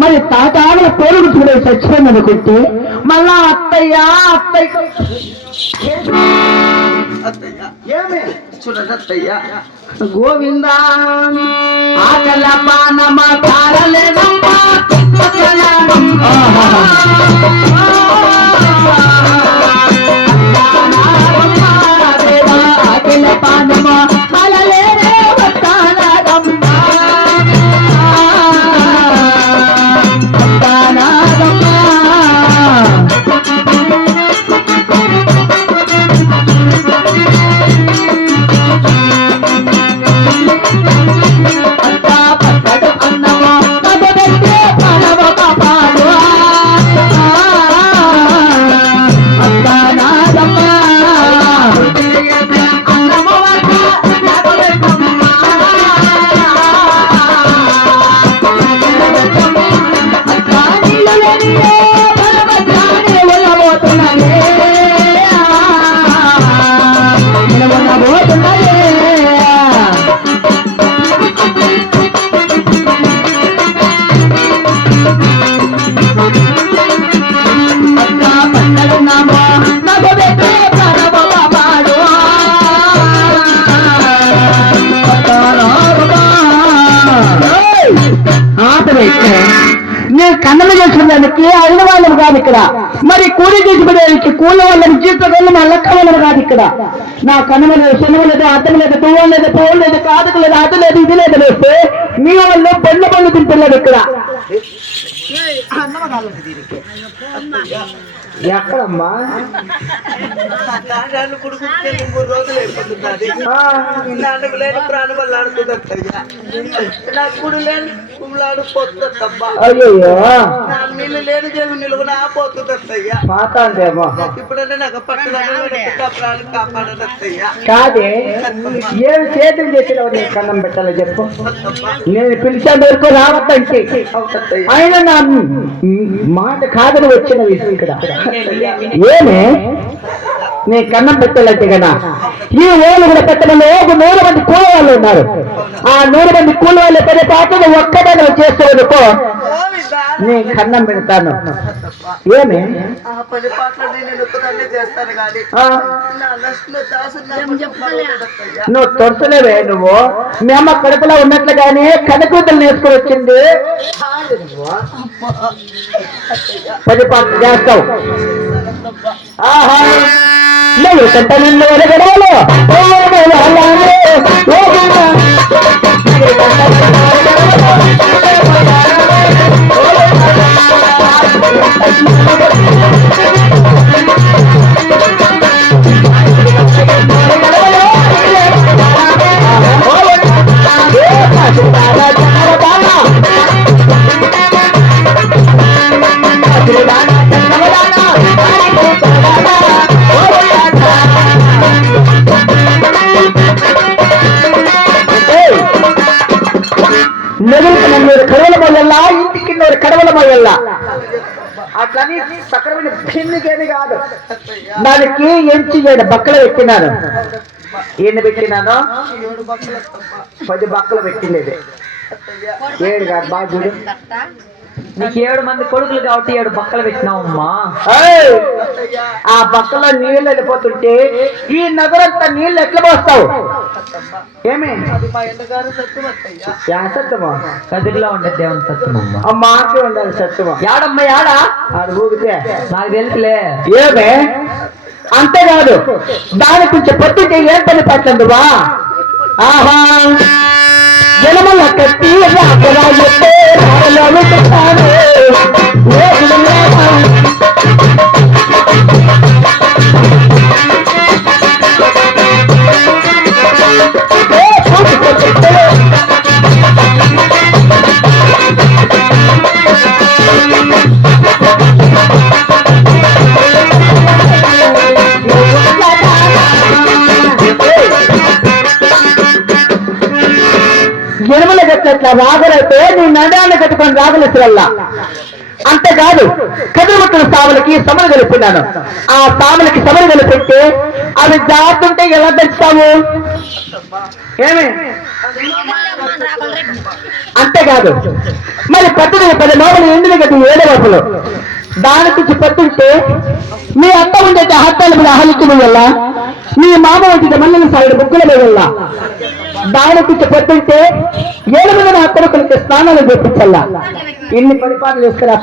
మరి తాతాగల పేరు చూడే చచ్చిపోయింది అనుకుంటే మళ్ళా అత్తయ్య ఏమే చూడదత్తయ్య గోవిందా ఆకల పానమ తారలేదమ్మా ఆకల పానమ తారలేదే వస్తానమ్మా నేను కన్నలు చేసుకునేదానికి అయిన వాళ్ళం కాదు ఇక్కడ, మరి కూలి తీసుకునేదానికి కూల వాళ్ళని జీవితంలో నా లెక్క వాళ్ళం కాదు ఇక్కడ. నా కన్నమ లేదు, శనమ లేదు, అద్దం లేదు, పువ్వు లేదు, పువ్వు లేదు, కాదుకు లేదు, అది లేదు, ఇది లేదు వేస్తే మీ వాళ్ళు బండ్లు తింటున్నారు ఇక్కడ. ఎక్కడమ్మా రోజులు అయిపోతున్నది. నాన్నకు లేని ప్రాణం వల్ల ఆడుతుందయ్యా, నాకు కుడు లేని కుమ్లాడు పోతుందమ్మా. అయ్యో నా నీళ్ళు లేని జీవి నిలువున పోతుందయ్యా. మాట అంటేమో ఇప్పుడైనా నాకు పట్టణాలు ప్రాణం కాపాడదయ్యా. కాదే ఏమి చేతులు చేసినావు, నేను కన్నం పెట్టాలో చెప్పు. నేను పిలిచే వరకు రావద్దంటే ఆయన నా మాట కాదని వచ్చినవి ఇక్కడ. ఏమే నీ కన్నం పెట్టాలంటే కదా ఈ ఓళ్ళు కూడా పెట్టడంలో ఒక 100 మంది కూల వాళ్ళు ఉన్నారు. ఆ 100 మంది కూల వాళ్ళు పడే పాటలు ఒక్క దగ్గర చేసుకోవద్దుకో నీ కన్నం పెడతాను. ఏమే నువ్వు తొరసలేవే, నువ్వు మీ అమ్మ కడుపులో ఉన్నట్లుగానే కనకూతలు నేర్చుకుని వచ్చింది. 10 పాటలు చేస్తావు. ఆహా నువ్వు కంటనన్ను వెలగడాలో కడవల మొయ్యల్లా, ఇంటికి కడవల మొయ్యల్లా. అట్లని సక్రమైన భిన్నికేది కాదు. దానికి ఎంచి 7 బక్కలు పెట్టినాను. ఎన్ని పెట్టినాను? 10 బక్కలు పెట్టినది. 7 కాదు, బాగా చూడు. నీకు 7 మంది కొడుకులు కాబట్టి 7 బక్కలు పెట్టినావమ్మా. ఆ బక్కలో నీళ్ళు వెళ్ళిపోతుంటే ఈ నగరంతా నీళ్ళు ఎట్లా పోస్తావు? ఏమే సత్యమా కదిరిలో ఉండే దేవుని సత్యమమ్మా. మాకే ఉండాలి సత్యమా. యాడమ్మా యాడా ఆడు ఊగితే నాకు తెలుసులే. ఏమే అంతేకాదు, దాని కొంచెం పొత్తుంటే ఏం పని పట్టందువా? ఆహా జనమల కట్టి జనముల గట్ల రాగలైతే నీ నడాన్ని కట్టుకొని రాగలసి వల్ల అంతేకాదు కదులుతున్న సాములకి సమలు కలిపినాను. ఆ సాములకి సమలు కలిపితే అవి జారుతుంటే ఎలా తెచ్చావు? ఏమి? అంతేకాదు మరి పట్టుని 10 నోములు ఎండిన గది 7 వసలు దాని నుంచి పట్టుంటే మీ అత్త ఉండే హత్యల మీద అహలిక్కుల వల్ల మీ మామ వచ్చి మల్లెల సాయుడు ముగ్గుల వల్ల దాని నుంచి పట్టుంటే 7 మంది నా కొడుకులకి స్నానాలు చేపించల్లా. ఇన్ని పరిపాలన చేస్తారా?